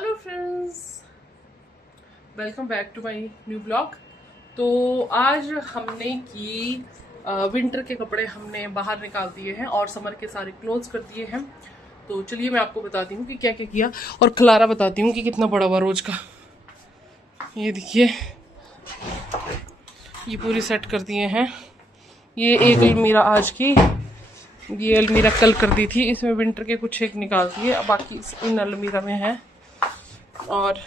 Hello friends, welcome back to my new blog. तो आज हमने की विंटर के कपड़े हमने बाहर निकाल दिए हैं और समर के सारे क्लोथ्स कर दिए हैं। तो चलिए मैं आपको बताती हूँ कि क्या क्या किया और खलारा बताती हूँ कि कितना बड़ा हुआ रोज का। ये देखिए, ये पूरी सेट कर दिए हैं। ये एक अलमीरा आज की, ये अलमीरा कल कर दी थी। इसमें विंटर के कुछ एक निकाल दिए, अब बाकी इन अलमीरा में है। और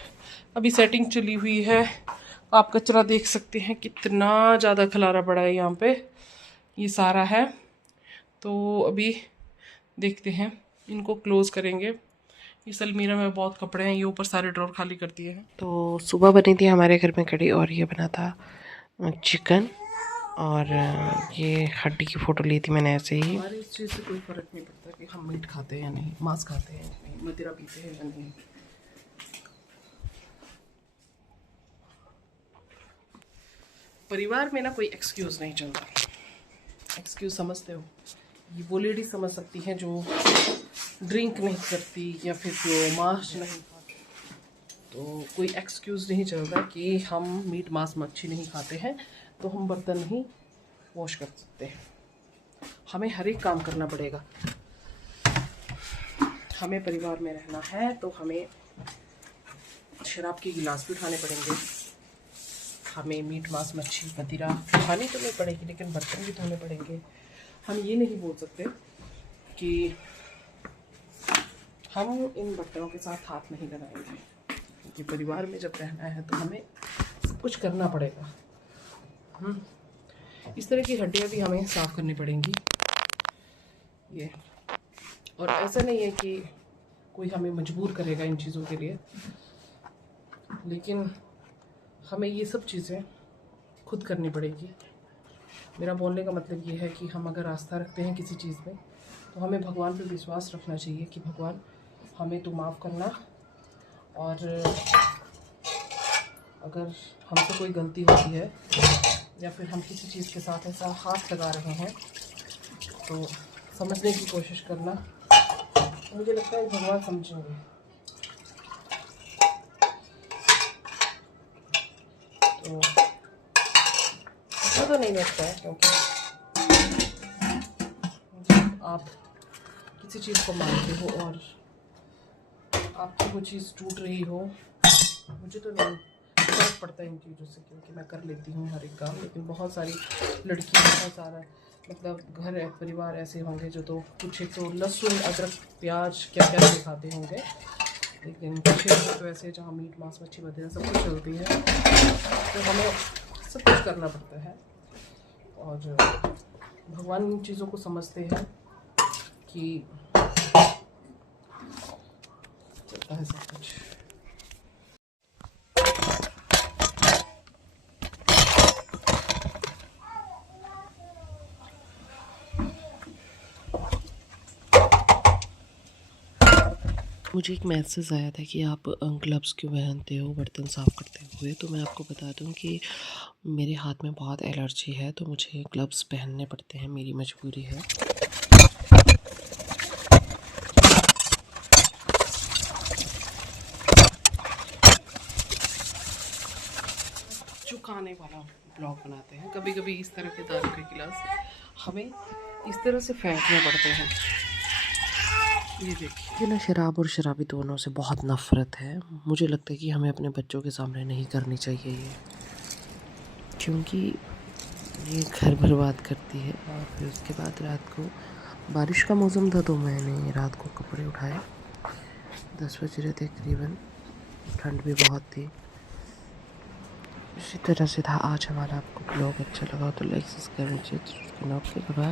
अभी सेटिंग चली हुई है। आप कचरा देख सकते हैं कितना ज़्यादा खलारा पड़ा है यहाँ पे, ये सारा है। तो अभी देखते हैं, इनको क्लोज करेंगे। इस अलमीरा में बहुत कपड़े हैं, ये ऊपर सारे ड्रॉर खाली कर दिए हैं। तो सुबह बनी थी हमारे घर में कढ़ी और ये बना था चिकन, और ये हड्डी की फ़ोटो ली थी मैंने ऐसे ही। हमारे इस चीज़ से कोई फ़र्क नहीं पड़ता कि हम मीट खाते हैं या नहीं, मांस खाते हैं या नहीं, मदिरा पीते हैं या नहीं। परिवार में ना कोई एक्सक्यूज़ नहीं चलता। एक्सक्यूज़ समझते हो, ये वो लेडी समझ सकती हैं जो ड्रिंक नहीं करती या फिर जो मांस नहीं खाती। तो कोई एक्सक्यूज़ नहीं चलता कि हम मीट मांस मच्छी नहीं खाते हैं तो हम बर्तन नहीं वॉश कर सकते हैं। हमें हर एक काम करना पड़ेगा। हमें परिवार में रहना है तो हमें शराब के गिलास भी उठाने पड़ेंगे, हमें मीट मांस मच्छी मदिरा खानी तो नहीं पड़ेगी, लेकिन बर्तन भी धोने पड़ेंगे। हम ये नहीं बोल सकते कि हम इन बर्तनों के साथ हाथ नहीं लगाएंगे, क्योंकि परिवार में जब रहना है तो हमें सब कुछ करना पड़ेगा। इस तरह की हड्डियाँ भी हमें साफ़ करनी पड़ेंगी ये। और ऐसा नहीं है कि कोई हमें मजबूर करेगा इन चीज़ों के लिए, लेकिन हमें ये सब चीज़ें खुद करनी पड़ेगी। मेरा बोलने का मतलब ये है कि हम अगर आस्था रखते हैं किसी चीज़ में तो हमें भगवान पे विश्वास रखना चाहिए कि भगवान हमें तो माफ़ करना, और अगर हमसे कोई गलती होती है या फिर हम किसी चीज़ के साथ ऐसा हाथ लगा रहे हैं तो समझने की कोशिश करना। मुझे लगता है भगवान समझेंगे। तो ऐसा तो नहीं लगता है, क्योंकि आप किसी चीज़ को मानते हो और आपकी वो चीज़ टूट रही हो, मुझे तो नहीं फर्क पड़ता है इन चीज़ों से, क्योंकि मैं कर लेती हूँ हर एक काम। लेकिन बहुत सारी लड़कियाँ, बहुत सारा मतलब घर परिवार ऐसे होंगे जो तो कुछ एक तो लहसुन अदरक प्याज क्या क्या सिखाते होंगे, लेकिन कुछ एक तो ऐसे जहाँ मीट मांस मच्छी वगैरह सब कुछ चलती है, तो हमें सब कुछ करना पड़ता है। और भगवान इन चीज़ों को समझते हैं कि चलता है सब कुछ। मुझे एक मैसेज आया था कि आप ग्लव्स क्यों पहनते हो बर्तन साफ़ करते हुए। तो मैं आपको बता दूं कि मेरे हाथ में बहुत एलर्जी है, तो मुझे ग्लव्स पहनने पड़ते हैं, मेरी मजबूरी है। चुकाने वाला ब्लॉग बनाते हैं। कभी कभी इस तरह के दारू के गिलास हमें इस तरह से फेंकने पड़ते हैं। ये देखिए ना, शराब और शराबी दोनों से बहुत नफ़रत है। मुझे लगता है कि हमें अपने बच्चों के सामने नहीं करनी चाहिए ये, क्योंकि ये घर बर्बाद करती है। और फिर उसके बाद रात को बारिश का मौसम था तो मैंने रात को कपड़े उठाए, 10 बज रहे थे करीबन, ठंड भी बहुत थी। इसी तरह से था आज हमारा। आपको ब्लॉग अच्छा लगा तो लाइक सब्सक्राइब कीजिए। बाय।